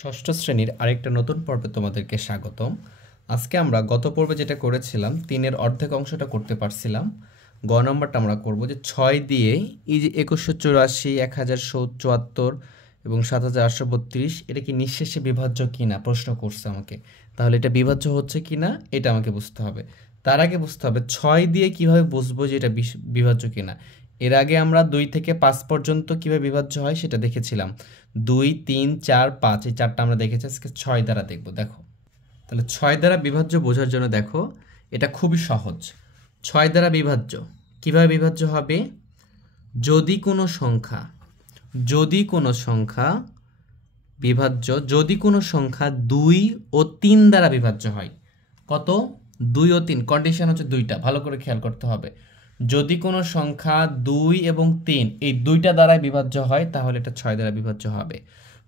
ষষ্ঠ শ্রেণীর আরেকটা নতুন পর্বে তোমাদেরকে স্বাগতম। আজকে আমরা গত পর্বে যেটা করেছিলাম ৩-এর অর্ধেক অংশটা করতে পারছিলাম। গ নম্বরটা আমরা করব যে ৬ দিয়ে এই যে ২১৮৪, ১০৭৪ এবং ৭৮৩২ এটা কি নিঃশেষে বিভাজ্য কিনা প্রশ্ন করছে আমাকে। তাহলে এটা বিভাজ্য হচ্ছে কিনা এটা আমাকে বুঝতে হবে। তার আগে বুঝতে হবে ৬ দিয়ে কিভাবে বুঝবো যে এটা বিভাজ্য কিনা। এর আগে আমরা ২ থেকে ৫ পর্যন্ত কিভাবে বিভাজ্য হয় সেটা দেখেছিলাম। ২, ৩, ৪, ৫ এই চারটা আমরা দেখেছি। আজকে ৬ দ্বারা দেখব। দেখো, তাহলে ৬ দ্বারা বিভাজ্য বোঝার জন্য দেখো এটা খুবই সহজ। ৬ দ্বারা বিভাজ্য কিভাবে বিভাজ্য হবে? যদি কোনো সংখ্যা বিভাজ্য, যদি কোনো সংখ্যা ২ ও ৩ দ্বারা বিভাজ্য হয়। কত? ২ ও ৩। কন্ডিশন হচ্ছে দুইটা, ভালো করে খেয়াল করতে হবে। যদি কোনো সংখ্যা ২ এবং ৩ এই দুইটা দ্বারাই বিভাজ্য হয় তাহলে এটা ৬ দ্বারা বিভাজ্য হবে।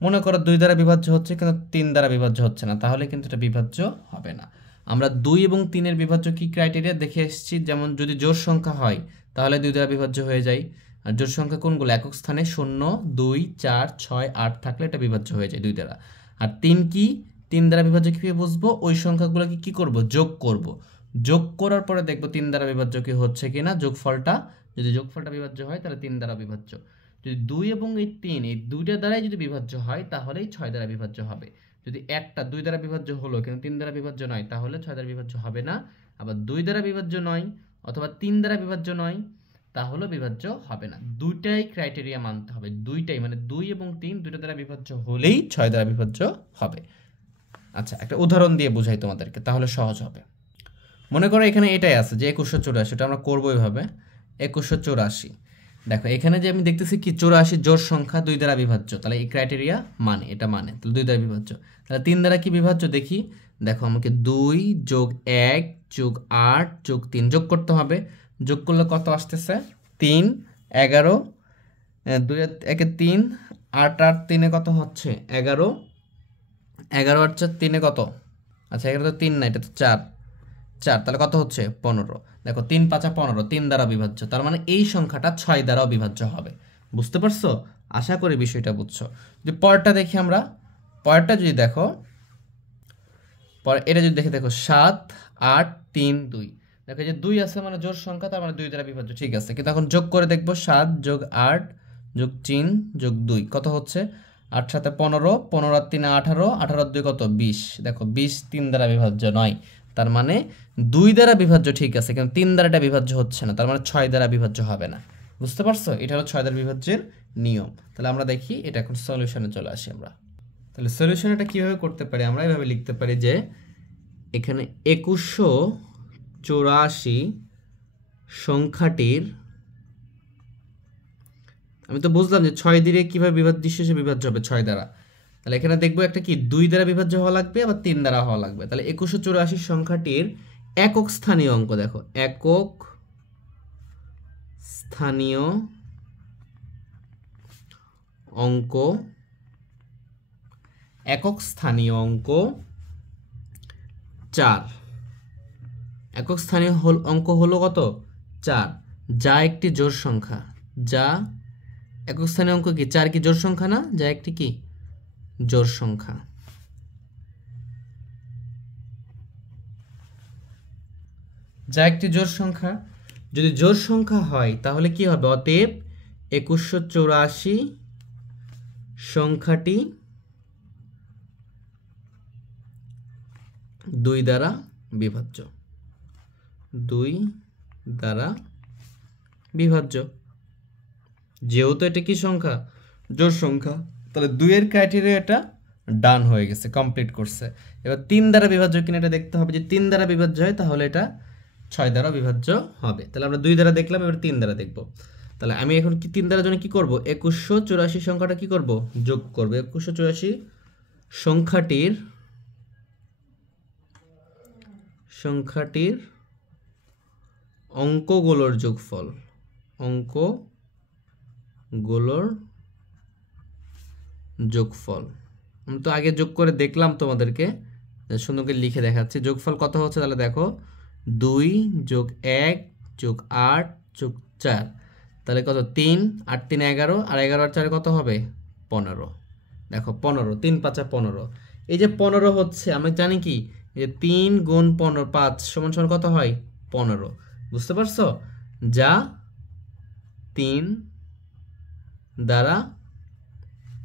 মনে করো ২ দ্বারা বিভাজ্য হচ্ছে কিন্তু ৩ দ্বারা বিভাজ্য হচ্ছে না, তাহলে কিন্তু এটা বিভাজ্য হবে না। আমরা ২ এবং ৩-এর বিভাজ্য কি ক্রাইটেরিয়া দেখে এসেছি। যেমন যদি জোড় সংখ্যা হয় তাহলে ২ দ্বারা বিভাজ্য হয়ে যায়। আর জোড় সংখ্যা কোনগুলো? একক স্থানে ০, ২, ৪, ৬, ৮ থাকলে এটা বিভাজ্য হয়ে যায় ২ দ্বারা। আর ৩ কি? ৩ দ্বারা বিভাজ্য কীভাবে বুঝবো? ওই সংখ্যাগুলোকে কি করব? যোগ করব। যোগ করার পরে দেখব ৩ দ্বারা বিভাজ্য কি হচ্ছে কিনা। যোগফলটা, যদি যোগফলটা বিভাজ্য হয় তাহলে ৩ দ্বারা বিভাজ্য। যদি ২ এবং এই ৩ এই দুইটা দ্বারাই যদি বিভাজ্য হয় তাহলেই ৬ দ্বারা বিভাজ্য হবে। যদি একটা ২ দ্বারা বিভাজ্য হলো কিন্তু ৩ দ্বারা বিভাজ্য নয় তাহলে ৬ দ্বারা বিভাজ্য হবে না। আবার ২ দ্বারা বিভাজ্য নয় অথবা ৩ দ্বারা বিভাজ্য নয় তাহলে বিভাজ্য হবে না। দুইটাই ক্রাইটেরিয়া মানতে হবে। দুইটাই মানে ২ এবং ৩ দুইটা দ্বারা বিভাজ্য হলেই ৬ দ্বারা বিভাজ্য হবে। আচ্ছা, একটা উদাহরণ দিয়ে বোঝাই তোমাদেরকে, তাহলে সহজ হবে। মনে করো এখানে এটাই আছে যে ২১৮৪, এটা আমরা করবো এইভাবে। ২১৮৪, দেখো এখানে যে আমি দেখতেছি কি ৮৪ জোড় সংখ্যা ২ দ্বারা বিভাজ্য, তাহলে এই ক্রাইটেরিয়া মানে, এটা মানে, তাহলে ২ দ্বারা বিভাজ্য। তাহলে ৩ দ্বারা কি বিভাজ্য দেখি। দেখো আমাকে ২ যোগ ১ যোগ ৮ যোগ ৩ যোগ করতে হবে। যোগ করলে কত আসতেছে? ৩, ১১, ২ ১ ৩, ৮ ৮ ৩ কত হচ্ছে? ১১, ১১ ৮ 4 ৩ কত? আচ্ছা, এখানে তো ৩ না, এটা তো ৪, তাহলে কত হচ্ছে? ১৫। দেখো ৩ ৫ ১৫, ৩ দ্বারা বিভাজ্য, তার মানে এই সংখ্যাটা ৬ দ্বারাও বিভাজ্য হবে। বুঝতে পারছো? আশা করি বিষয়টা বুঝছো। যদি পরেরটা দেখি আমরা, পরেরটা যদি দেখো, পরে এটা যদি দেখো ৭ ৮ ৩ ২, দেখো যে ২ আছে মানে জোড় সংখ্যা, তার মানে ২ দ্বারা বিভাজ্য, ঠিক আছে। কিন্তু এখন যোগ করে দেখবো ৭ যোগ ৮ যোগ ৩ যোগ ২ কত হচ্ছে? ৮ ৭ ১৫, ১৫ আর ৩ ১৮, ১৮ আর ২ কত? ২০। দেখো ২০ ৩ দ্বারা বিভাজ্য নয়, তার মানে ২ দ্বারা বিভাজ্য ঠিক আছে কিন্তু ৩ দ্বারা এটা বিভাজ্য হচ্ছে না, তার মানে ৬ দ্বারা বিভাজ্য হবে না। বুঝতে পারছো? এটা হলো ৬ দ্বারা বিভাজ্যের নিয়ম। তাহলে আমরা দেখি এটা এখন সলিউশনে চলে আসি আমরা। তাহলে সলিউশন এটা কীভাবে করতে পারি? আমরা এভাবে লিখতে পারি যে এখানে ২১৮৪ সংখ্যাটির, আমি তো বুঝলাম যে ৬ দিয়ে কীভাবে নিঃশেষে বিভাজ্য হবে ৬ দ্বারা। তাহলে এখানে দেখবো একটা কি ২ দ্বারা বিভাজ্য হওয়া লাগবে, আবার ৩ দ্বারা হওয়া লাগবে। তাহলে ২১৮৪ সংখ্যাটির একক স্থানীয় অঙ্ক, দেখো একক স্থানীয় অঙ্ক, একক স্থানীয় অঙ্ক ৪। একক স্থানীয় অঙ্ক হলো কত? ৪, যা একটি জোড় সংখ্যা। যা একক স্থানীয় অঙ্ক কি ৪ কি জোড় সংখ্যা না? যা একটি কি জোড় সংখ্যা। যা একটি জোড় সংখ্যা, যদি জোড় সংখ্যা হয় তাহলে কি হবে? অতএব ২১৮৪ সংখ্যাটি ২ দ্বারা বিভাজ্য। ২ দ্বারা বিভাজ্য, যেহেতু এটা কি সংখ্যা? জোড় সংখ্যা, তাহলে ২ এর ক্রাইটেরিয়া এটা ডান হয়ে গেছে, কমপ্লিট করছে। এবার ৩ দ্বারা বিভাজ্য কিনা এটা দেখতে হবে। যে ৩ দ্বারা বিভাজ্য হয় তাহলে এটা ৬ দ্বারা বিভাজ্য হবে। তাহলে আমরা ২ দ্বারা দেখলাম, এবার ৩ দ্বারা দেখব। তাহলে আমি এখন কি ৩ দ্বারার জন্য কি করব? ২১৮৪ সংখ্যাটা কি করব? যোগ করব। ২১৮৪ সংখ্যাটির অঙ্কগুলোর যোগফল, অঙ্কগুলোর যোগফল। আমি তো আগে যোগ করে দেখলাম তোমাদেরকে, সুন্দর করে লিখে দেখাচ্ছি। যোগফল কত হচ্ছে? তাহলে দেখো ২ যোগ ১ যোগ ৮ যোগ ৪, তাহলে কত? ৩ ৮ ৩ ১১, আর ১১ আর ৪ কত হবে? ১৫। দেখো 15, 3 5 15। এই যে 15 হচ্ছে আমরা জানি কি যে 3 গুণ 15 5 সমান সমান কত হয় 15, বুঝতে পারছো? যা 3 দ্বারা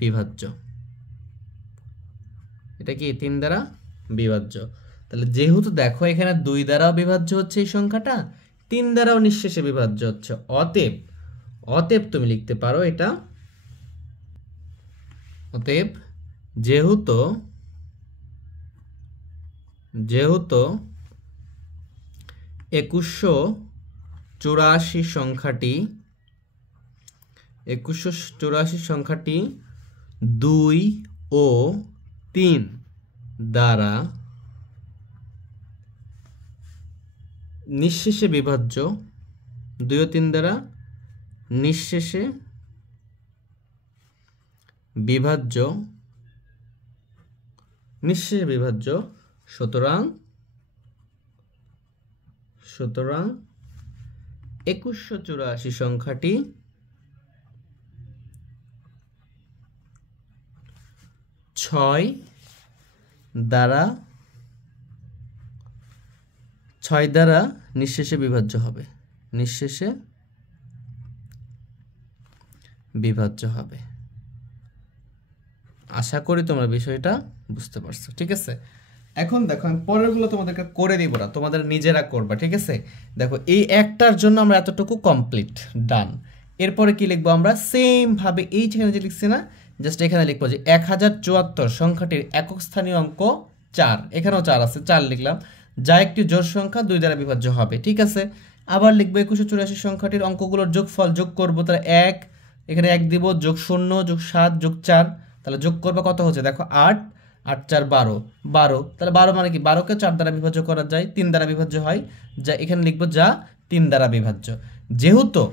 বিভাজ্য। এটা কি 3 দ্বারা বিভাজ্য। তাহলে যেহেতু দেখো এখানে 2 দ্বারাও বিভাজ্য হচ্ছে এই সংখ্যাটা, 3 দ্বারাও নিঃশেষে বিভাজ্য হচ্ছে, অতএব তুমি লিখতে পারো এটা, অতএব যেহেতু 2184 সংখ্যাটি 2 ও 3 দ্বারা নিঃশেষে বিভাজ্য, 2 ও 3 দ্বারা নিঃশেষে বিভাজ্য, সুতরাং 2184 সংখ্যাটি 6 দ্বারা নিঃশেষে বিভাজ্য হবে, আশা করি তোমরা বিষয়টা বুঝতে পারছো, ঠিক আছে? এখন দেখো আমি পরেরগুলো তোমাদেরকে করে দিব না, তোমাদের নিজেরা করবা, ঠিক আছে? দেখো এই একটার জন্য আমরা এতটুকু কমপ্লিট, ডান। এরপরে কি লিখবো আমরা? সেম ভাবে এই যেখানে যে লিখছি না, জাস্ট এখানে লিখবো যে 1074 সংখ্যাটির একক স্থানীয় অঙ্ক 4, এখানেও 4 আছে, 4 লিখলাম, যা একটি জোড় সংখ্যা 2 দ্বারা বিভাজ্য হবে, ঠিক আছে? আবার লিখবো 2184 সংখ্যাটির অঙ্কগুলোর যোগফল যোগ করবো, তাহলে 1, এখানে 1 দিব, যোগ 0 যোগ 7 যোগ 4, তাহলে যোগ করবে কত হচ্ছে দেখো 8, 8 4 12, তাহলে 12 মানে কি 12কে 4 দ্বারা বিভাজ্য করা যায়, 3 দ্বারা বিভাজ্য হয়, যা এখানে লিখবো যা 3 দ্বারা বিভাজ্য। যেহেতু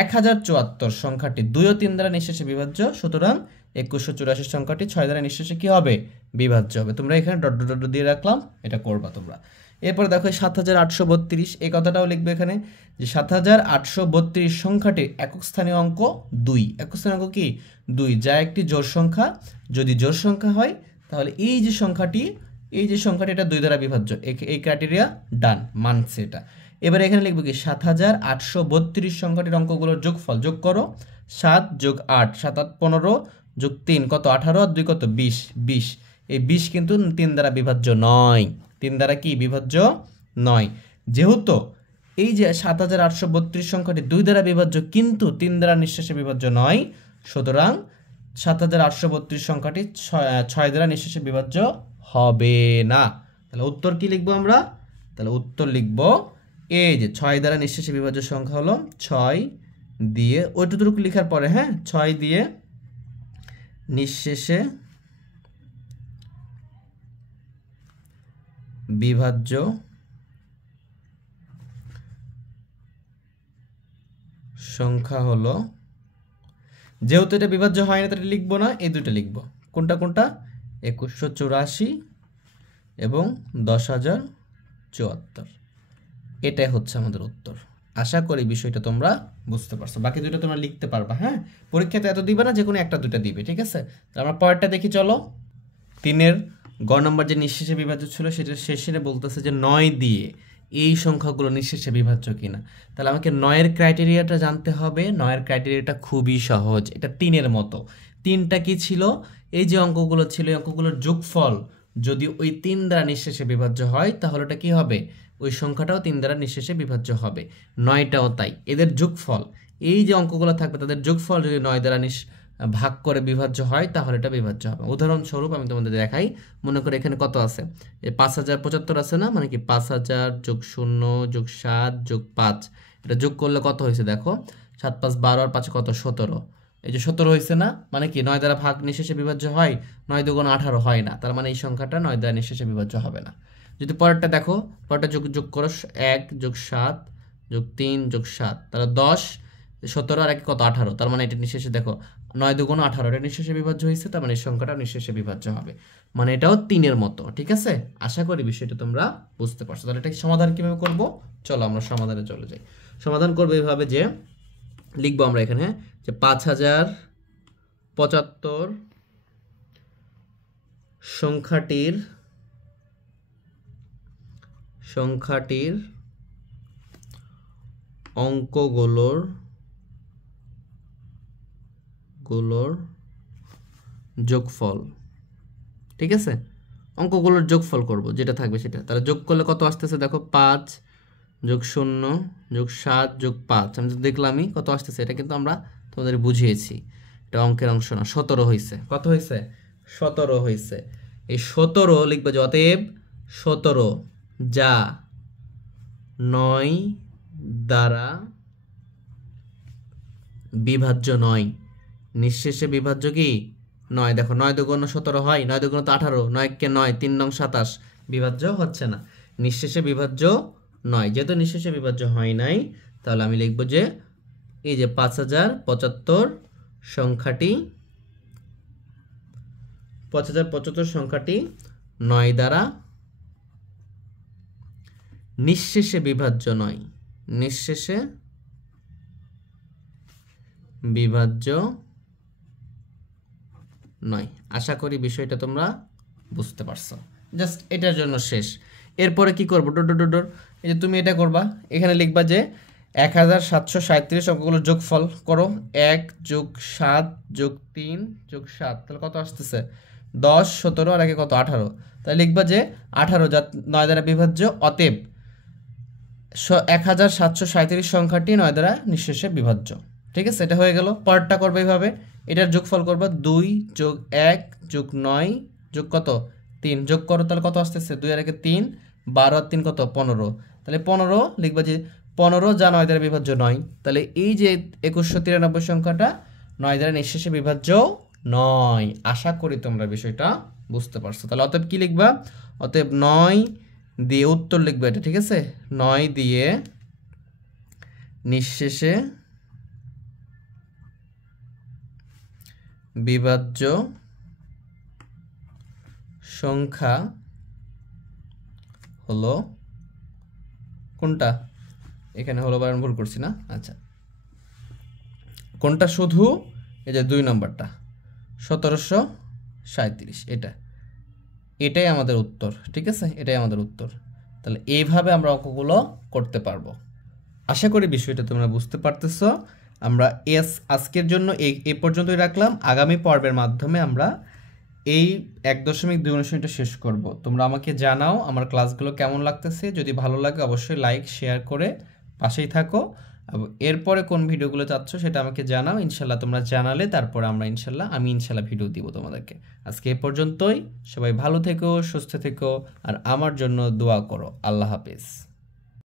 1074 সংখ্যাটি 2 ও 3 দ্বারা নিঃশেষে বিভাজ্য, সুতরাং 2184 সংখ্যাটি 6 দ্বারা নিঃশেষে কি হবে? বিভাজ্য হবে। তোমরা এখানে ডট ডট ডট দিয়ে রাখলাম, এটা করবা তোমরা। এরপরে দেখো 7832, এই কথাটাও লিখবে এখানে যে 7832 সংখ্যাটির একক স্থানীয় অঙ্ক 2, একক স্থানীয় অঙ্ক কি 2, যা একটি জোড় সংখ্যা, যদি জোড় সংখ্যা হয় তাহলে এই যে সংখ্যাটি এটা 2 দ্বারা বিভাজ্য, এই ক্রাইটেরিয়া ডান, মানছে এটা। এবারে এখানে লিখবো কি 7832 সংখ্যাটির অঙ্কগুলোর যোগফল যোগ করো, 7 যোগ 8 7 8 15 যোগ 3 কত 18 আর 2 কত 20, এই 20 কিন্তু 3 দ্বারা বিভাজ্য নয়, 3 দ্বারা কি বিভাজ্য নয়। যেহেতু এই যে 7832 সংখ্যাটি 2 দ্বারা বিভাজ্য কিন্তু 3 দ্বারা নিঃশেষে বিভাজ্য নয়, সুতরাং 7832 সংখ্যাটি 6 দ্বারা নিঃশেষে বিভাজ্য হবে না। তাহলে উত্তর কি লিখবো আমরা? তাহলে উত্তর লিখবো এই যে 6 দ্বারা নিঃশেষে বিভাজ্য সংখ্যা হলো 6 দিয়ে ওইটুকু লেখার পরে, হ্যাঁ, 6 দিয়ে নিঃশেষে বিভাজ্য সংখ্যা হলো, যেহেতু এটা বিভাজ্য হয় না তাহলে লিখবো না, এই দুটো লিখবো। কোনটা 2184 এবং 10074, এটাই হচ্ছে আমাদের উত্তর। আশা করি বিষয়টা তোমরা বুঝতে পারছো। বাকি দুটো তোমরা লিখতে পারবা, হ্যাঁ, পরীক্ষাতে এত দিবে না, যে কোনো একটা দুটো দিবে, ঠিক আছে? আমরা পরেরটা দেখি, চলো। 3-এর গ নম্বর যে নিঃশেষে বিভাজ্য ছিল সেটা শেষে বলতেছে যে 9 দিয়ে এই সংখ্যাগুলো নিঃশেষে বিভাজ্য কিনা। তাহলে আমাকে 9-এর ক্রাইটেরিয়াটা জানতে হবে। 9-এর ক্রাইটেরিয়াটা খুবই সহজ, এটা 3-এর মতো। 3টা কি ছিল? এই যে অঙ্কগুলো ছিল, এই অঙ্কগুলোর যোগফল যদি ওই 3 দ্বারা নিঃশেষে বিভাজ্য হয় তাহলে ওটা কি হবে? ওই সংখ্যাটাও 3 দ্বারা নিঃশেষে বিভাজ্য হবে। 9টাও তাই, এদের যোগফল, এই যে অঙ্কগুলো থাকবে তাদের যোগফল যদি 9 দ্বারা ভাগ করে বিভাজ্য হয় তাহলে এটা বিভাজ্য হবে। উদাহরণস্বরূপ আমি তোমাদের দেখাই, মনে করে এখানে কত আছে, 5075 আছে না, মানে কি 5000 যোগ 0 যোগ 7 যোগ 5, এটা যোগ করলে কত হয়েছে দেখো, 7 5 12 আর 5 কত 17, এই যে 17 হয়েছে না, মানে কি 9 দ্বারা ভাগ নিঃশেষে বিভাজ্য হয়, 9 2 18 হয় না, তার মানে এই সংখ্যাটা 9 দ্বারা নিঃশেষে বিভাজ্য হবে না। যদি পরেরটা দেখো, পরেরটা যোগ করো, 1 যোগ 7 যোগ 3 যোগ 7, তাহলে 10, 17 আর 1 কত 18, তার মানে এটা নিঃশেষে দেখো 9 2 18, এটা নিঃশেষে বিভাজ্য হয়েছে, তার মানে এই সংখ্যাটা নিঃশেষে বিভাজ্য হবে, মানে এটাও 3-এর মতো, ঠিক আছে? আশা করি বিষয়টা তোমরা বুঝতে পারছো। তাহলে এটা সমাধান কিভাবে করব, চলো আমরা সমাধানে চলে যাই। সমাধান করবো এইভাবে যে লিখবো আমরা এখানে যে 5075 সংখ্যাটির অঙ্কগুলোর যোগফল, ঠিক আছে? অঙ্কগুলোর যোগফল করব, যেটা থাকবে সেটা। তাহলে যোগ করলে কত আসতেছে দেখো, 5 যোগ 0 যোগ 7 যোগ 5, আমি তো দেখলামই কত আসতেছে। এটা কিন্তু আমরা তোমাদের বুঝিয়েছি, এটা অঙ্কের অংশ না। 17 হয়েছে। কত হয়েছে? 17 হয়েছে। এই 17 লিখবে যে অতএব 17 যা 9 দ্বারা বিভাজ্য নয়। নিঃশেষে বিভাজ্য কি? 9। দেখো 9 দুগুণ 17 হয়, 9 দুগুণ তো 18, 9 কে 9, 3 নং 27, বিভাজ্য হচ্ছে না। নিঃশেষে বিভাজ্য নয়। যেহেতু নিঃশেষে বিভাজ্য হয় নাই, তাহলে আমি লিখব যে এই যে 5075 সংখ্যাটি 9 দ্বারা নিঃশেষে বিভাজ্য নয়। নিঃশেষে বিভাজ্য নয়। আশা করি বিষয়টা তোমরা বুঝতে পারছো। জাস্ট এটার জন্য শেষ। এরপরে কি করবো? ডোর এই যে তুমি এটা করবা, এখানে লিখবা যে 1737 অঙ্কগুলোর যোগফল করো। 1 যোগ 7 যোগ 3 যোগ 7, তাহলে কত আসতেছে? 10, 17 আর 1 কত? 18। তাহলে লিখবা যে 18 যা 9 দ্বারা বিভাজ্য, অতএব 1737 সংখ্যাটি 9 দ্বারা নিঃশেষে বিভাজ্য। ঠিক আছে, এটা হয়ে গেল। পরেরটা করবে এইভাবে, এটার যোগফল করবা 2 যোগ 1 যোগ 9 যোগ কত? 3 যোগ করো, তাহলে কত আসতেছে? 2 আর 1 3, 12 আর 3 কত? 15। তাহলে 15 লিখবা যে 15 যা 9 দ্বারা বিভাজ্য নয়। তাহলে এই যে 2193 সংখ্যাটা 9 দ্বারা নিঃশেষে বিভাজ্য নয়। আশা করি তোমরা বিষয়টা বুঝতে পারছো। তাহলে অতএব কি লিখবা? অতএব 9 দিয়ে উত্তর লিখবে এটা, ঠিক আছে? 9 দিয়ে নিঃশেষে বিভাজ্য সংখ্যা হলো কোনটা? এখানে হলো বারণ ভুল করছি না? আচ্ছা, কোনটা? শুধু এই যে 2 নম্বরটা 1737, এটাই আমাদের উত্তর। ঠিক আছে, এটাই আমাদের উত্তর। তাহলে এইভাবে আমরা অঙ্কগুলো করতে পারবো। আশা করি বিষয়টা তোমরা বুঝতে পারতেছো। আমরা আজকের জন্য এই পর্যন্তই রাখলাম। আগামী পর্বের মাধ্যমে আমরা এই 1.2 অনুশীলনটা শেষ করব। তোমরা আমাকে জানাও আমার ক্লাসগুলো কেমন লাগতেছে। যদি ভালো লাগে অবশ্যই লাইক শেয়ার করে পাশেই থাকো। এরপরে কোন ভিডিওগুলো চাচ্ছ সেটা আমাকে জানাও। ইনশাল্লাহ তোমরা জানালে তারপর আমি ইনশাল্লাহ ভিডিও দিব তোমাদেরকে। আজকে এ পর্যন্তই। সবাই ভালো থেকো, সুস্থ থেকো, আর আমার জন্য দোয়া করো। আল্লাহ হাফেজ।